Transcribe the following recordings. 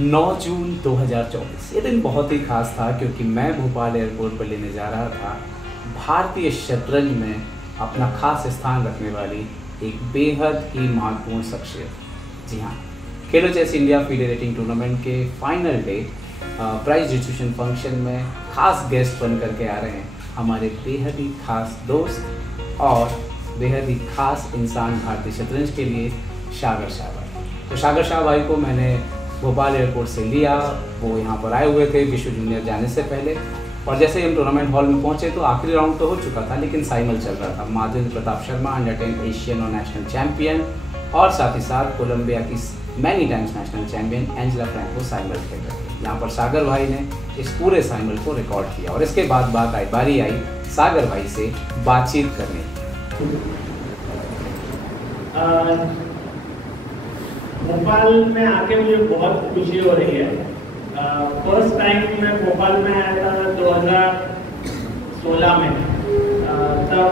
9 जून 2024 ये दिन बहुत ही खास था क्योंकि मैं भोपाल एयरपोर्ट पर लेने जा रहा था भारतीय शतरंज में अपना खास स्थान रखने वाली एक बेहद ही महत्वपूर्ण शख्सियत। जी हाँ, खेलो chess India FIDE rating tournament के final day prize distribution function में खास गेस्ट बन करके आ रहे हैं हमारे बेहद ही खास दोस्त और बेहद ही खास इंसान भारतीय शतरंज के लिए सागर शाह भाई। तो सागर शाह भाई को मैंने भोपाल एयरपोर्ट से लिया, वो यहाँ पर आए हुए थे विश्व जूनियर जाने से पहले। और जैसे ही हम टूर्नामेंट हॉल में पहुँचे तो आखिरी राउंड तो हो चुका था लेकिन साइमल चल रहा था। माधवेंद्र प्रताप शर्मा अंडर-10 एशियन और नेशनल चैंपियन और साथ ही साथ कोलंबिया की many times national champion Angela Franco simul खेल रहे थे। यहाँ पर सागर भाई ने इस पूरे साइमल को रिकॉर्ड किया और इसके बाद बारी आई सागर भाई से बातचीत करने की। भोपाल में आके मुझे बहुत खुशी हो रही है। फर्स्ट टाइम मैं भोपाल में आया था 2016 में। तब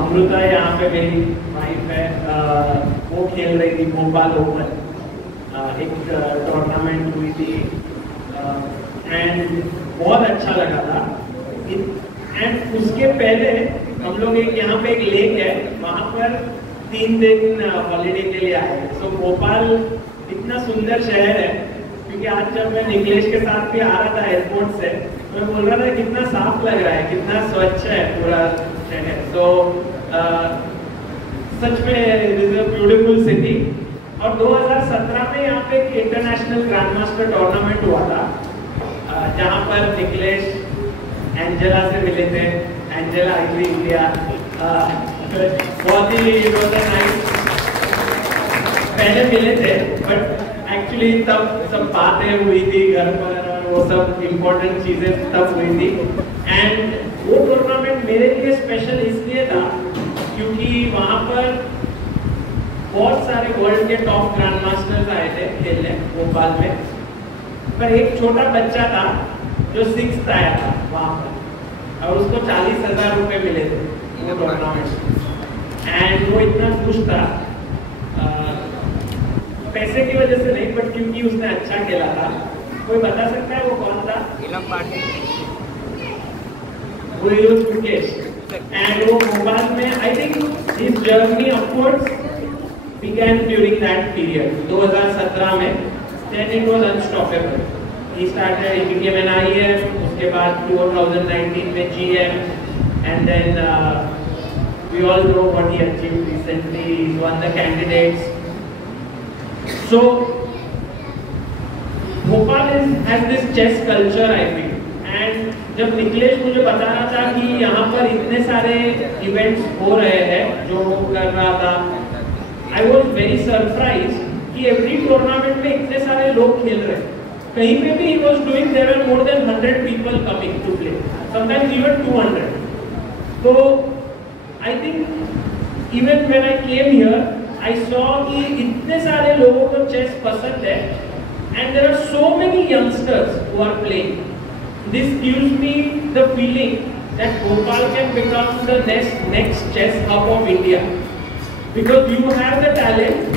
अमृता यहाँ पे मेरी वाइफ है, वो खेल रही थी भोपाल ओपन। एक टूर्नामेंट हुई थी एंड बहुत अच्छा लगा था। एंड उसके पहले हम लोग यहाँ पे एक लेक है, वहाँ पर 3 दिन हॉलीडे के लिए आए। तो भोपाल इतना सुंदर शहर है क्योंकि आज जब मैं निकलेश के साथ भी आ रहा था एयरपोर्ट से तो मैं बोल रहा था कितना साफ लग रहा है, कितना स्वच्छ है पूरा शहर। तो सच में it is a beautiful city. और 2017 में यहाँ पे एक इंटरनेशनल ग्रैंड मास्टर टूर्नामेंट हुआ था जहाँ पर निकलेश एंजेला से मिले थे। एंजेला एक्चुअली इंडिया बहुत ही नाइस पहले मिले थे बट एक्चुअली तब सब बातें हुई थी घर पर और वो सब इम्पोर्टेंट चीजें तब हुई थी। एंड वो टूर्नामेंट मेरे लिए स्पेशल इसलिए था क्योंकि वहाँ पर बहुत सारे वर्ल्ड के टॉप ग्रैंड मास्टर्स आए थे खेलने भोपाल में, पर एक छोटा बच्चा था जो 6th आया था वहाँ पर और उसको 40,000 रुपये मिले थे वो टूर्नामेंट। एंड वो इतना खुश था, पैसे की वजह से नहीं बट क्योंकि उसने अच्छा खेला था। कोई बता सकता है वो कौन था? वो मुकेश। एंड वो भोपाल में I think his journey upwards began during that period 2017 में। then it was unstoppable. He started, he became an IM, उसके बाद 2019 में GM and then we all know what he achieved recently. He's won the candidates. So Bhopal has this chess culture I think. And जब निकलेश मुझे बता रहा था कि यहाँ पर इतने सारे इवेंट्स हो रहे हैं जो वो कर रहा था, I was very surprised कि every tournament में इतने सारे लोग खेल रहे हैं। कहीं पे भी he was doing, there were more than 100 people coming to play, sometimes even 200. So I think even when I came here, I saw कि इतने सारे लोगों को chess पसंद है and there are so many youngsters who are playing. This gives me the feeling that Bhopal can become the next chess hub of India. Because you have the talent,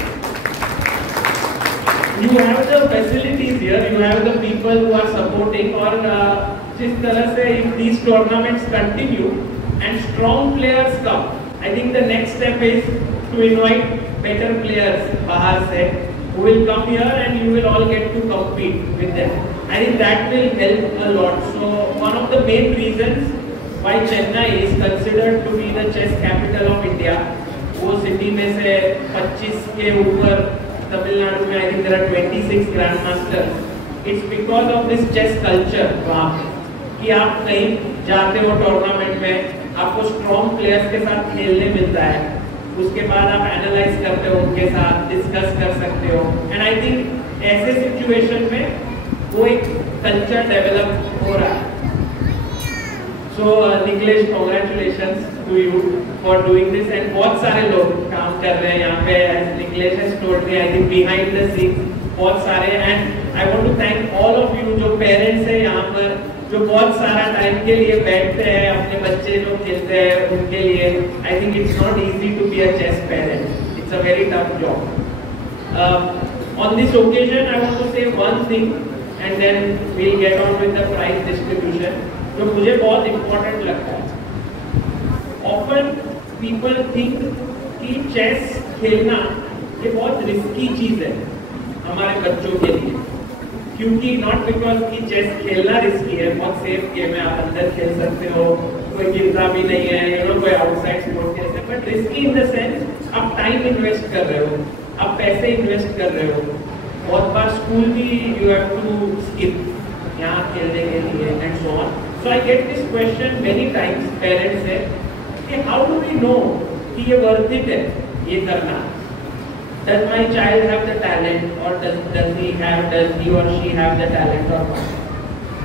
you have the facilities here, you have the people who are supporting। और जिस तरह से if these tournaments continue and strong players come, I think the next step is to invite better players बाहर से who will come here and you will all get to compete with them. I think that will help a lot. So one of the main reasons why Chennai is considered to be the chess capital of India, वो city में से 25 के ऊपर तमिलनाडु में I think there are 26 grand masters. It's because of this chess culture वहाँ पे कि आप कहीं जाते हो टूर्नामेंट में, आपको स्ट्रॉन्ग प्लेयर्स के साथ खेलने मिलता है, उसके बाद आप एनालाइज करते हो, उनके साथ डिस्कस कर सकते हो। एंड आई थिंक ऐसे सिचुएशन में वो एक कल्चर डेवलप हो रहा है। So Niklesh, congratulations to you for doing this and बहुत सारे लोग काम कर रहे हैं यहाँ पे। As Niklesh has told me, I think behind the scenes बहुत सारे। and I want to thank all of you जो पेरेंट्स हैं यहाँ पर, जो बहुत सारा टाइम के लिए बैठते हैं अपने बच्चे जो खेलते हैं उनके लिए। I think it's not easy to be a chess parent. It's a very tough job. On this occasion, I want to say one thing, and then we'll get on with the prize distribution. जो मुझे बहुत important लगता है. Often people think कि chess खेलना ये बहुत risky चीज है हमारे बच्चों के लिए, क्योंकि not because कि chess खेलना risky है, बहुत safe गेम है, आप अंदर खेल सकते हो, कोई गिरता भी नहीं है, कोई outside sport खेलते हैं, but risky in the sense आप time invest कर रहे हो, आप पैसे इन्वेस्ट कर रहे हो, बहुत बार स्कूल भी यू हैव टू स्किप यहाँ खेलने के लिए and so on. So I get this question many times parents से कि हाउ डू वी नो कि ये वर्थ इट है ये करना. Does my child have the talent और डज ही और शी हैव द टैलेंट और not.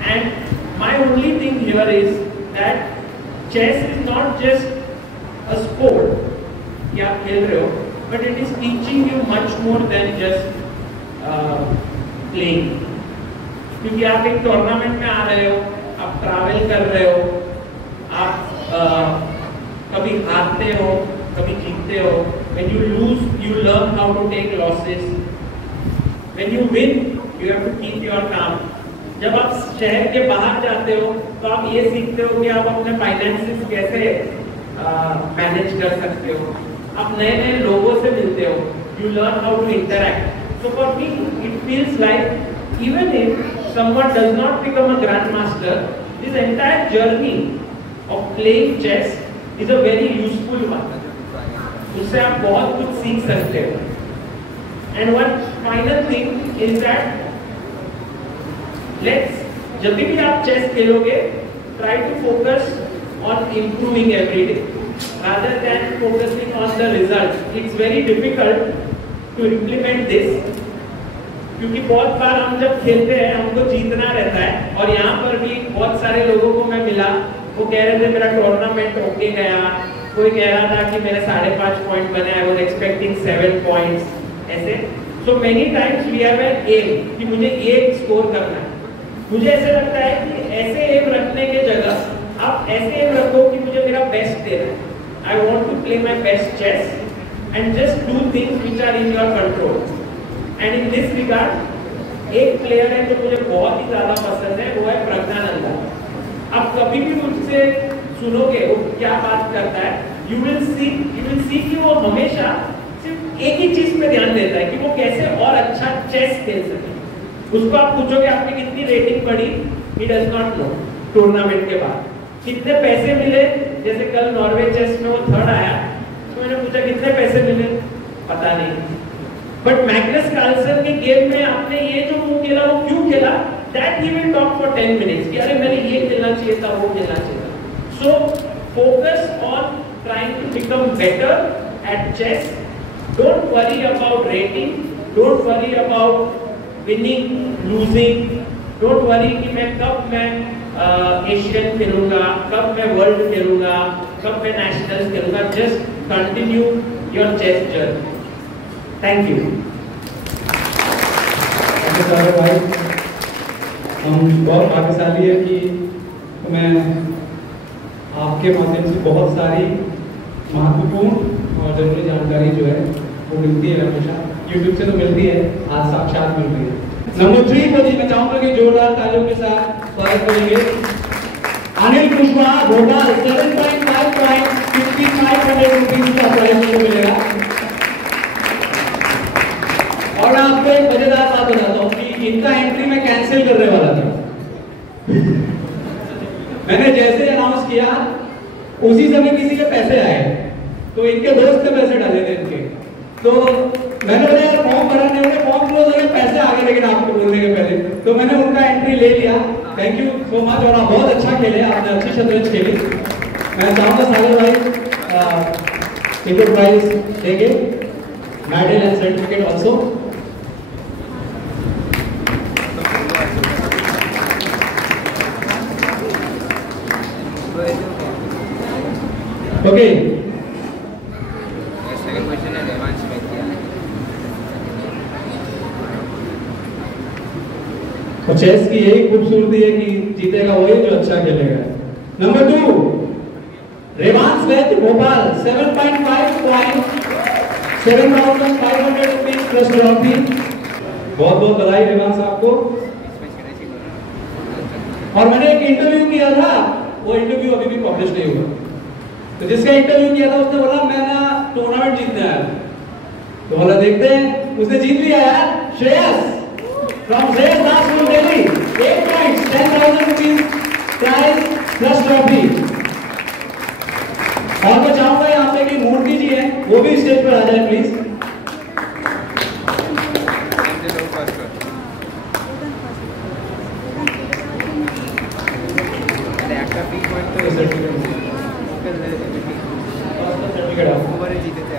And my only thing here is that chess is not just a sport कि आप खेल रहे हो, but it is teaching you much more than just playing. क्योंकि आप एक टूर्नामेंट में आ रहे हो, आप ट्रैवल कर रहे हो, आप कभी हारते हो, कभी जीतते हो. When you lose, you learn how to take losses. When you win, you have to keep your calm. जब आप शहर के बाहर जाते हो, तो आप ये सीखते हो कि आप अपने फाइनेंसेस कैसे मैनेज कर सकते हो. आप नए नए लोगों से मिलते हो, you learn how to interact. So for me, it feels like even if someone does not become a grandmaster, this entire journey of playing chess is a very useful one. उससे आप बहुत कुछ सीख सकते हो. And one final thing is that जब भी आप चेस खेलोगे, try to focus on improving every day. Rather than focusing on the result. It's very difficult to implement this, क्योंकि बहुत बार हम जब खेलते हैं हमको जीतना रहता है. और यहाँ पर भी बहुत सारे लोगों को मैं मिला, वो कह रहे थे मेरा टूर्नामेंट ओके गया, कोई कह रहा था कि मेरे 5.5 पॉइंट बने, I was expecting 7 points ऐसे. So many times we have an aim कि मुझे ये स्कोर करना है. मुझे ऐसे लगता है कि ऐसे एम रखने के जगह आप ऐसे एम रखो कि मुझे मेरा बेस्ट देना है. I want to play my best chess and just do things which are in your control. And in this regard, एक प्लेयर है जो मुझे बहुत ही ज़्यादा पसंद है, वो है प्रज्ञानंदा. आप कभी भी मुझसे सुनोगे वो क्या बात करता है, you will see कि वो हमेशा सिर्फ एक ही चीज पे ध्यान देता है कि वो कैसे और अच्छा चेस खेल सके. उसको आप पूछोगे आपकी कितनी रेटिंग बढ़ी, he does not know. Tournament के बाद कितने पैसे मिले, जैसे कल नॉर्वे चेस में वो थर्ड आया, तो मैंने पूछा कितने पैसे मिले, पता नहीं. बट मैग्नस कार्लसन के गेम में आपने ये जो मूव खेला वो क्यों खेला, that he will talk for 10 minutes कि अरे मैंने ये खेलना चाहिए था, वो खेलना चाहिए था. So focus on trying to become better at chess. Don't worry about rating, don't worry about winning losing, don't worry कि मैं कब एशियन खेलूंगा, कब मैं वर्ल्ड खेलूंगा, कब मैं नेशनल्स खेलूंगा. Just continue your chess journey. Thank you. भाई हम बहुत भाग्यशाली है कि मैं आपके माध्यम से बहुत सारी महत्वपूर्ण और जरूरी जानकारी जो है वो मिलती है. हमेशा यूट्यूब से तो मिलती है, आज साक्षात मिल रही है. नंबर 3 को जी मैं चाहूंगा कि जोरदार तालियों के साथ स्वागत करेंगे. अनिल कुशवाहा भोपाल 7.5 पॉइंट 5500 रुपीज का प्राइज मिलेगा. और मैं आपको एक मजेदार बात बताता हूँ कि इनका एंट्री मैं कैंसिल करने वाला था. मैंने जैसे अनाउंस किया उसी समय किसी के पैसे आए, तो इनके दोस्त ने पैसे डाले थे इनके, तो मैंने बोला यार फॉर्म भरा नहीं होगा, फॉर्म क्लोज हो गया, पैसे आ गए लेकिन आपको बोलने के पहले, तो मैंने उनका एंट्री ले लिया. Thank you so much. और आप बहुत अच्छा खेले, आपने अच्छी शतरंज खेली. मैं चाहूँगा सागर भाई एक प्राइज देंगे, medal and certificate also. Okay और चेस की यही खूबसूरती है कि जीतेगा वही जो अच्छा खेलेगा. नंबर 2 रेवांश वैद्य Bhopal 7.5 point 7,500 rupees plus trophy. बहुत बहुत बधाई रेवान साहब को। और मैंने एक इंटरव्यू किया था, वो इंटरव्यू अभी भी पब्लिश नहीं हुआ। तो जिसका इंटरव्यू किया था उसने बोला मैं ना टूर्नामेंट जीतने आया। तो बोला देखते हैं, उसने जीत लिया यार। Shreyas from Shreyas Das from Delhi, 8 points, 10,000 rupees prize plus trophy. और मैं चाहूंगा यहाँ पे कि मूर्ति जी हैं, वो भी स्टेज पर आ जाए प्लीज। सर्टिफिकेट